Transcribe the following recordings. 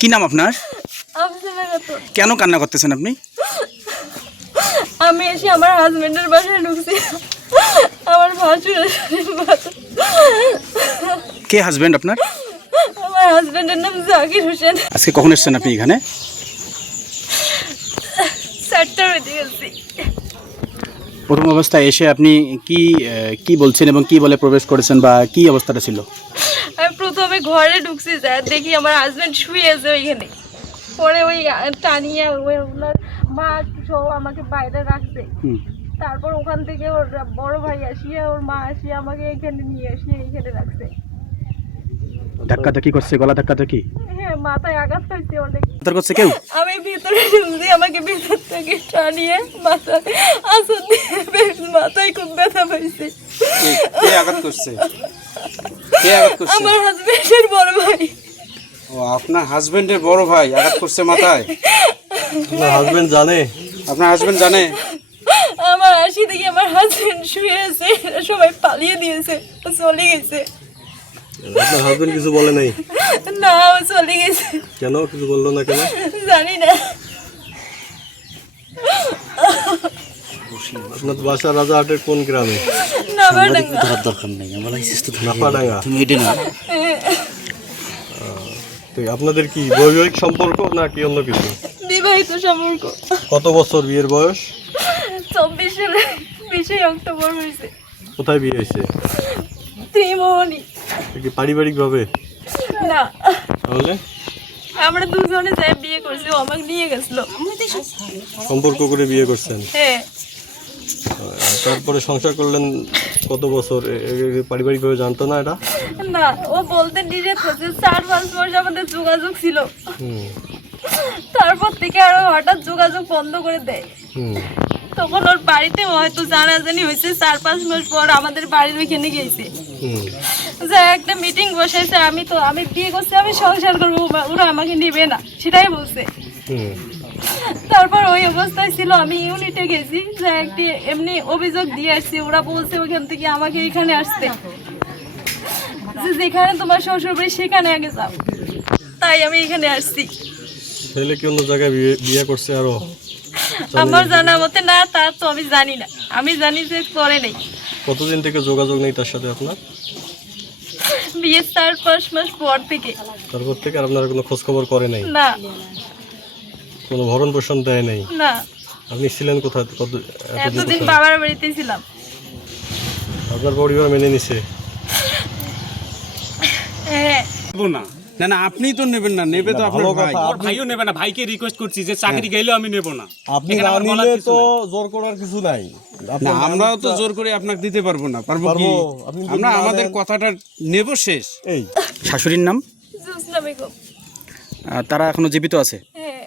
কি নাম আপনার? কেন কান্না করতেছেন আপনি? আমি এসে আমার হাজবেন্ডের বাসায় ঢুকছি। আমার ভাসুরের কে হাজবেন্ড আপনার? আমার হাজবেন্ডের নাম জাকির হোসেন। আজকে কখন এসেছেন আপনি এখানে? 4টা বেজে গেছি। প্রথম অবস্থায় এসে আপনি কি বলছেন এবং কি বলে প্রবেশ করেছেন বা কি অবস্থাটা ছিল? আমি প্রথমে ঘরে ঢুকছি, স্যার দেখি আমার হাজবেন্ড শুয়ে আছে ওইখানে। পরে ওই টানিয়ে ওনার মা সহ আমাকে বাইরে রাখছে। তারপর ওখান থেকে ওর বড় ভাই আসিয়ে ওর মা আসিয়ে আমাকে এখানে নিয়ে আসিয়ে এইখানে রাখছে। ধাক্কাধাক্কি করছে, গলা ধাক্কাধাক্কি? হ্যাঁ, মাথায় আঘাত পাইছে অনেক। উদ্ধার করছে কেউ? আমি ভিতরে ঢুকছি, আমাকে ভিতর থেকে টানিয়ে মাথায় আসন দিয়ে মাথায় খুব ব্যথা পাইছে। কে আঘাত করছে? কে আঘাত করছে? আমার হাজবেন্ডের বড় ভাই। ও, আপনার হাজবেন্ডের বড় ভাই আঘাত করছে মাথায়? আপনার হাজবেন্ড জানে? আপনার হাজবেন্ড জানে? আমার আসি দেখি আমার হাজবেন্ড শুয়ে আছে, সবাই পালিয়ে দিয়েছে, চলে গেছে। আপনার হাজবেন্ড কিছু বলে নাই? না, ও চলে গেছে। কেন কিছু বললো না কেন? জানি না। আপনার বাসা রাজাহাটের কোন গ্রামে? নাভারডাঙ্গা। দরকার নেই, আমার নাফাডাঙ্গা। তুমি এটা না। তো আপনাদের কি বৈবাহিক সম্পর্ক নাকি অন্য কিছু? বিবাহিত সম্পর্ক। কত বছর বিয়ের বয়স? 24 সালে 20 অক্টোবর হয়েছে। কোথায় বিয়ে হয়েছে? ত্রিমোহনী। কি পারিবারিক ভাবে? না, তাহলে আমরা দুজনে যাই বিয়ে করছি, ও আমাকে নিয়ে গেছিল। সম্পর্ক করে বিয়ে করছেন? হ্যাঁ। তারপরে সংসার করলেন কত বছর? পারিবারিক ভাবে জানতো না এটা? না, ও বলতে নিষেধ করছে। 4-5 মাস আমাদের যোগাযোগ ছিল। তারপর থেকে আরো হঠাৎ যোগাযোগ বন্ধ করে দেয়। তখন ওর বাড়িতে হয়তো জানাজানি হয়েছে, 4-5 মাস পর আমাদের বাড়ির ওইখানে গেছে। যা একটা মিটিং বসাইছে, আমি বিয়ে করছি, আমি সংসার করবো, ওরা আমাকে নিবে না, সেটাই বলছে। তারপর ওই অবস্থায় ছিল, আমি ইউনিটে গেছি, যা একটি এমনি অভিযোগ দিয়ে আসছি। ওরা বলছে ওইখান থেকে আমাকে এখানে আসতে, যেখানে তোমার শ্বশুর বাড়ি সেখানে আগে যাও। তাই আমি এখানে আসছি। ছেলে কি অন্য জায়গায় বিয়ে করছে আরো? আমার জানা মতে না, তা তো আমি জানি না। আমি জানি যে করে নেই। কতদিন থেকে যোগাযোগ নেই তার সাথে আপনার? বিয়ে 4-5 মাস পর থেকে। তারপর থেকে আর আপনারা কোনো খোঁজ খবর করে নাই? না। কোনো ভরণ পোষণ দেয় নাই? না। আপনি ছিলেন কোথায়? এতদিন বাবার বাড়িতেই ছিলাম। আপনার পরিবার মেনে নিছে? হ্যাঁ। না না না, আপনি তো নেবেন না, নেবে তো আপনার ভাই। ওর ভাইও নেবে না, ভাইকে রিকোয়েস্ট করছি যে চাকরি গেলেও আমি নেব না। আপনি এখানে না আমার বলার নিলে কিছু তো নাই। জোর করার কিছু নাই। না, আমরাও তো জোর করে আপনাকে দিতে পারবো না। পারবো কি? আপনি যদি আমরা না আমাদের দেন- কথাটা নেব শেষ। এই শাশুড়ির নাম? জোসনা বেগম। তারা এখনো জীবিত আছে? হ্যাঁ।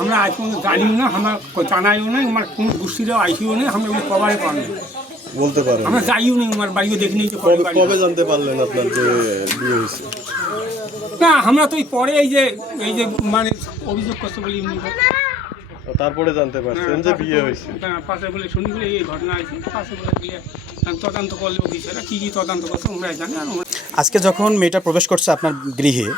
আমরা আজ কোনো জানিও না, আমরা জানাইও না, আমার কোনো গোষ্ঠীরাও আইসিও নেই, আমরা ওগুলো কবারে পারি না। বলতে পারেন? আমরা যাইও নেই, আমার বাড়িও দেখিনি যে কবে বাড়ি। কবে জানতে পারলেন আপনার যে বিয়ে হয়েছে? না, আমরা তো এই পরে এই যে মানে অভিযোগ করছে বলে তারপরে জানতে পারছেন যে বিয়ে হয়েছে? পাশে বলে শুনি বলে এই ঘটনা আছে, পাশে বলে গিয়ে তদন্ত করলে অফিসাররা কি তদন্ত করছে আমরা জানি। আর আজকে যখন মেয়েটা প্রবেশ করছে আপনার গৃহে,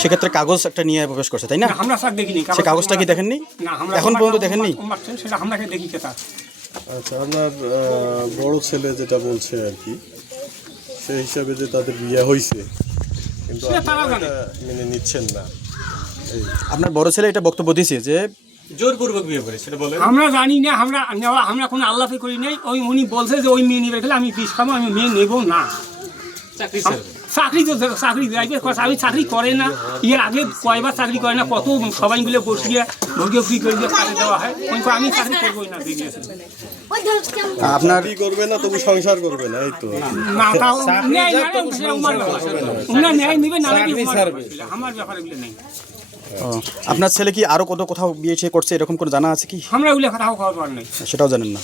সেক্ষেত্রে কাগজ একটা নিয়ে প্রবেশ করছে, তাই না? আমরা স্যার দেখিনি। সে কাগজটা কি দেখেননি? না, আমরা এখন পর্যন্ত দেখেননি? সেটা আমরা দেখি কেতা। আচ্ছা, আপনার বড় ছেলে যেটা বলছে আর কি, সেই হিসাবে যে তাদের বিয়ে হয়েছে, কিন্তু সেটা তারা আপনারা জানে। এটা মেনে নিচ্ছেন না। আপনার বড় ছেলে এটা বক্তব্য দিয়েছে যে জোরপূর্বক বিয়ে করে, সেটা বলেন। আমরা জানি না, আমরা কোনো আল্লাফে করি নাই। ওই উনি বলছে যে ওই মেয়ে নিবে গেলে আমি বিষ খাবো, আমি মেয়ে নেবো না। চাকরি তো চাকরি আমি চাকরি করে না, এর আগে কয়বার চাকরি করে না, কত সবাই মিলে বসিয়ে ভোগে ফ্রি করে দিয়ে কাজে দেওয়া হয়। আমি চাকরি করবোই না, আপনার কি করবে না, তবু সংসার করবে না, এই তো। না তাও নেয় না, উনার ন্যায় নিবে না, আমার ব্যাপারে এগুলো নেই। আপনার ছেলে কি আরো কোথাও বিয়ে টিয়ে করছে, এরকম কোনো জানা আছে কি? আমরা ওগুলো কথাও খবর নেই। সেটাও জানেন না?